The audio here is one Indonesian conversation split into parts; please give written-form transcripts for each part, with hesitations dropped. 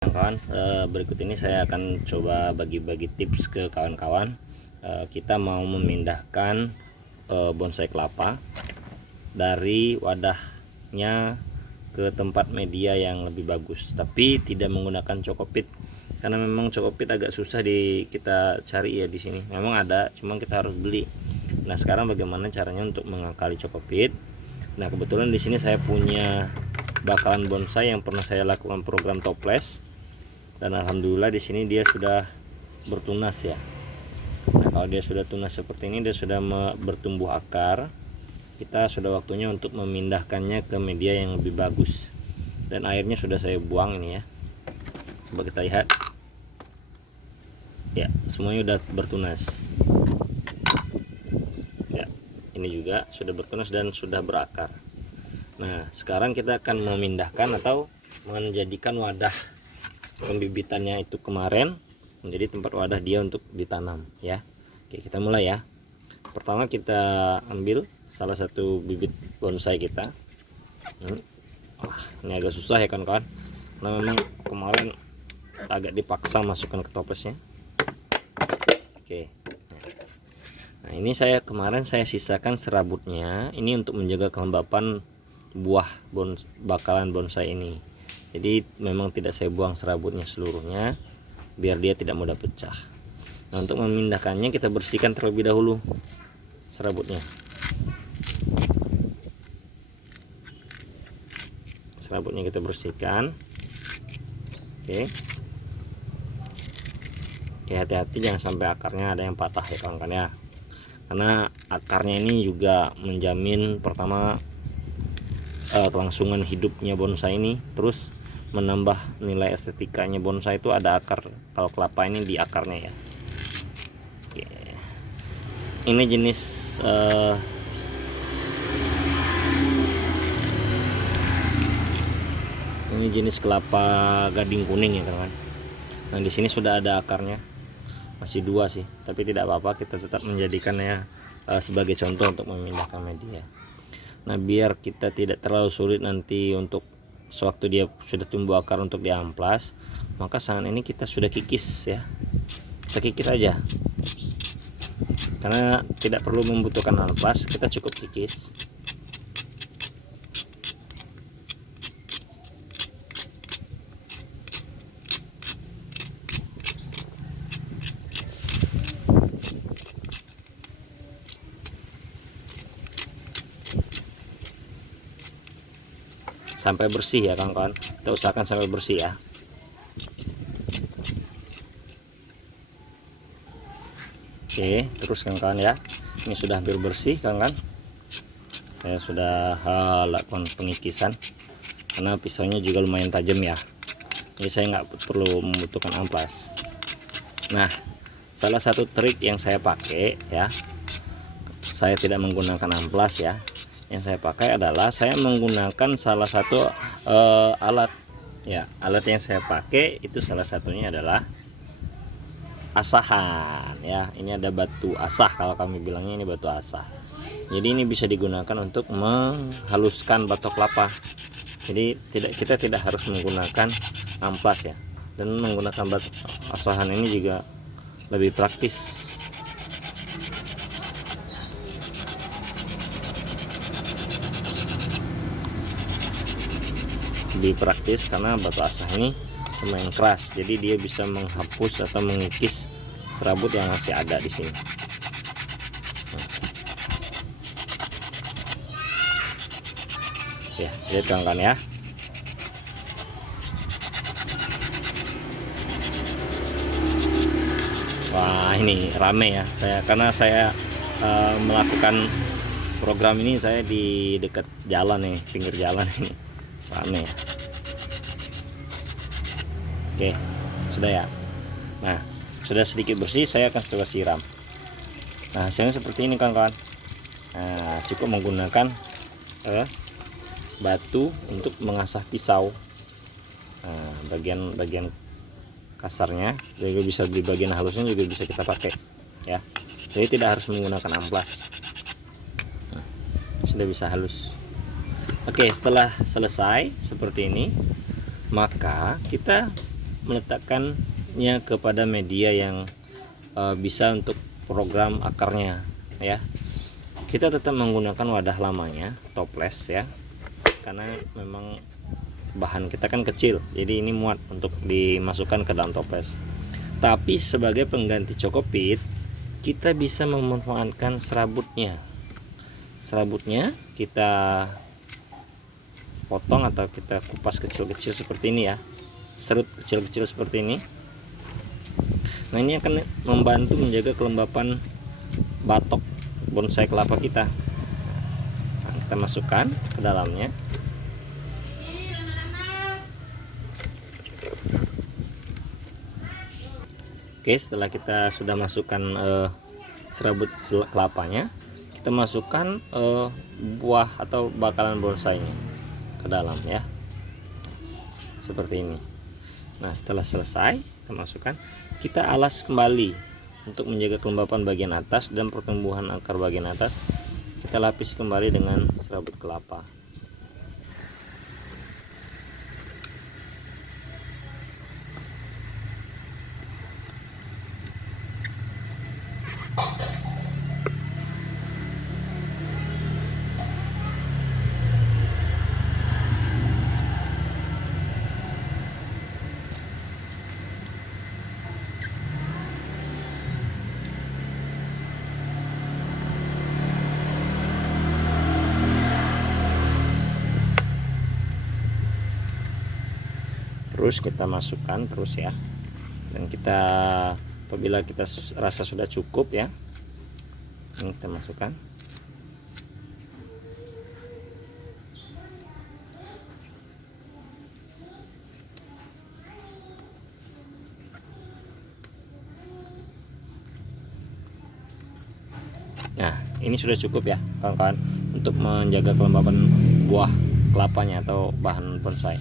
Kawan, berikut ini saya akan coba bagi-bagi tips ke kawan-kawan. Kita mau memindahkan bonsai kelapa dari wadahnya ke tempat media yang lebih bagus, tapi tidak menggunakan cokopit, karena memang cokopit agak susah kita cari ya di sini. Memang ada, cuma kita harus beli. Nah, sekarang bagaimana caranya untuk mengakali cokopit? Nah, kebetulan di sini saya punya bakalan bonsai yang pernah saya lakukan program toples, dan alhamdulillah di sini dia sudah bertunas ya. Nah, kalau dia sudah tunas seperti ini, dia sudah bertumbuh akar, kita sudah waktunya untuk memindahkannya ke media yang lebih bagus. Dan airnya sudah saya buang ini ya. Coba kita lihat ya, semuanya sudah bertunas ya. Ini juga sudah bertunas dan sudah berakar. Nah, sekarang kita akan memindahkan atau menjadikan wadah pembibitannya itu kemarin menjadi tempat wadah dia untuk ditanam ya. Oke, kita mulai ya. Pertama kita ambil salah satu bibit bonsai kita. Ini agak susah ya kan kawan, karena memang kemarin agak dipaksa masukkan ke toplesnya. Oke, nah ini kemarin saya sisakan serabutnya ini untuk menjaga kelembapan buah bakalan bonsai ini. Jadi memang tidak saya buang serabutnya seluruhnya biar dia tidak mudah pecah. Nah, untuk memindahkannya kita bersihkan terlebih dahulu serabutnya. Serabutnya kita bersihkan. Oke, hati-hati jangan sampai akarnya ada yang patah ya kawan-kawan ya, karena akarnya ini juga menjamin pertama kelangsungan hidupnya bonsai ini, terus menambah nilai estetikanya bonsai itu ada akar. Kalau kelapa ini di akarnya ya. Oke. Ini jenis kelapa gading kuning ya teman. Nah, di sini sudah ada akarnya, masih dua sih, tapi tidak apa-apa, kita tetap menjadikannya sebagai contoh untuk memindahkan media. Nah, biar kita tidak terlalu sulit nanti untuk sewaktu dia sudah tumbuh akar untuk diamplas, maka saat ini kita sudah kikis ya. Kita kikis aja, karena tidak perlu membutuhkan amplas, kita cukup kikis. Sampai bersih ya kawan-kawan, kita usahakan sampai bersih ya. Oke, terus kawan-kawan ya, ini sudah hampir bersih kawan-kawan. Saya sudah lakukan pengikisan karena pisaunya juga lumayan tajam ya, jadi saya nggak perlu membutuhkan amplas. Nah, salah satu trik yang saya pakai ya, saya tidak menggunakan amplas ya. Yang saya pakai adalah saya menggunakan salah satu alat ya. Alat yang saya pakai itu salah satunya adalah asahan ya. Ini ada batu asah, kalau kami bilangnya ini batu asah. Jadi ini bisa digunakan untuk menghaluskan batok kelapa. Jadi kita tidak harus menggunakan amplas ya. Dan menggunakan batu asahan ini juga lebih praktis. Karena batu asah ini lumayan keras, jadi dia bisa menghapus atau mengikis serabut yang masih ada di sini. Ya, lihat kawan-kawan ya. Wah, ini rame ya karena saya melakukan program ini saya di dekat jalan nih, pinggir jalan ini rame ya. Oke, sudah ya. Nah, sudah sedikit bersih, saya akan coba siram. Nah, hasilnya seperti ini kawan-kawan. Nah, cukup menggunakan batu untuk mengasah pisau. Nah, bagian kasarnya juga bisa, di bagian halusnya juga bisa kita pakai ya. Jadi tidak harus menggunakan amplas. Nah, sudah bisa halus. Oke, setelah selesai seperti ini, maka kita meletakkannya kepada media yang bisa untuk program akarnya ya. Kita tetap menggunakan wadah lamanya, toples ya, karena memang bahan kita kan kecil, jadi ini muat untuk dimasukkan ke dalam toples. Tapi sebagai pengganti cokopit, kita bisa memanfaatkan serabutnya. Serabutnya kita potong atau kita kupas kecil-kecil seperti ini ya, serut kecil-kecil seperti ini. Nah, ini akan membantu menjaga kelembapan batok bonsai kelapa kita. Nah, kita masukkan ke dalamnya. Oke, setelah kita sudah masukkan serabut kelapanya, kita masukkan buah atau bakalan bonsainya ke dalam ya, seperti ini. Nah, setelah selesai kita masukkan, kita alas kembali untuk menjaga kelembapan bagian atas dan pertumbuhan akar bagian atas. Kita lapis kembali dengan serabut kelapa. Terus kita masukkan terus ya, dan kita apabila kita rasa sudah cukup ya, ini kita masukkan. Nah, ini sudah cukup ya kawan-kawan untuk menjaga kelembapan buah kelapanya atau bahan bonsai.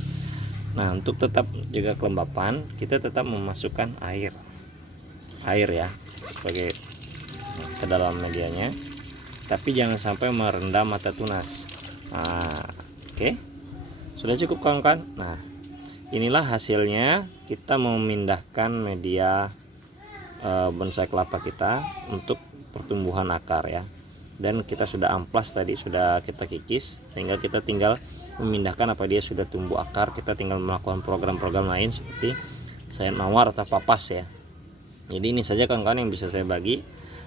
Nah, untuk tetap jaga kelembapan, kita tetap memasukkan air ya sebagai ke dalam medianya, tapi jangan sampai merendam mata tunas. Nah, oke, sudah cukup kawan-kawan. Nah, inilah hasilnya. Kita memindahkan media bonsai kelapa kita untuk pertumbuhan akar ya, dan kita sudah amplas tadi, sudah kita kikis, sehingga kita tinggal memindahkan apa dia sudah tumbuh akar. Kita tinggal melakukan program-program lain seperti sayap mawar atau papas ya. Jadi ini saja kawan-kawan yang bisa saya bagi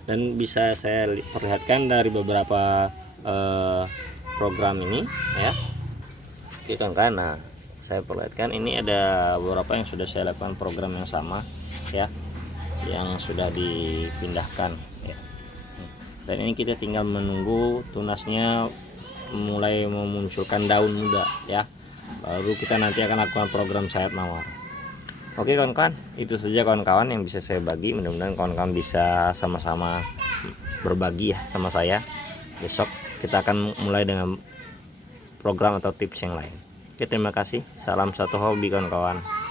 dan bisa saya perlihatkan dari beberapa program ini ya. Oke kawan-kawan, nah saya perlihatkan ini ada beberapa yang sudah saya lakukan program yang sama ya, yang sudah dipindahkan ya. Dan ini kita tinggal menunggu tunasnya mulai memunculkan daun muda ya, baru kita nanti akan lakukan program sayap mawar. Oke kawan-kawan, itu saja kawan-kawan yang bisa saya bagi. Mudah-mudahan kawan-kawan bisa sama-sama berbagi ya sama saya. Besok kita akan mulai dengan program atau tips yang lain. Oke, terima kasih. Salam satu hobi kawan-kawan.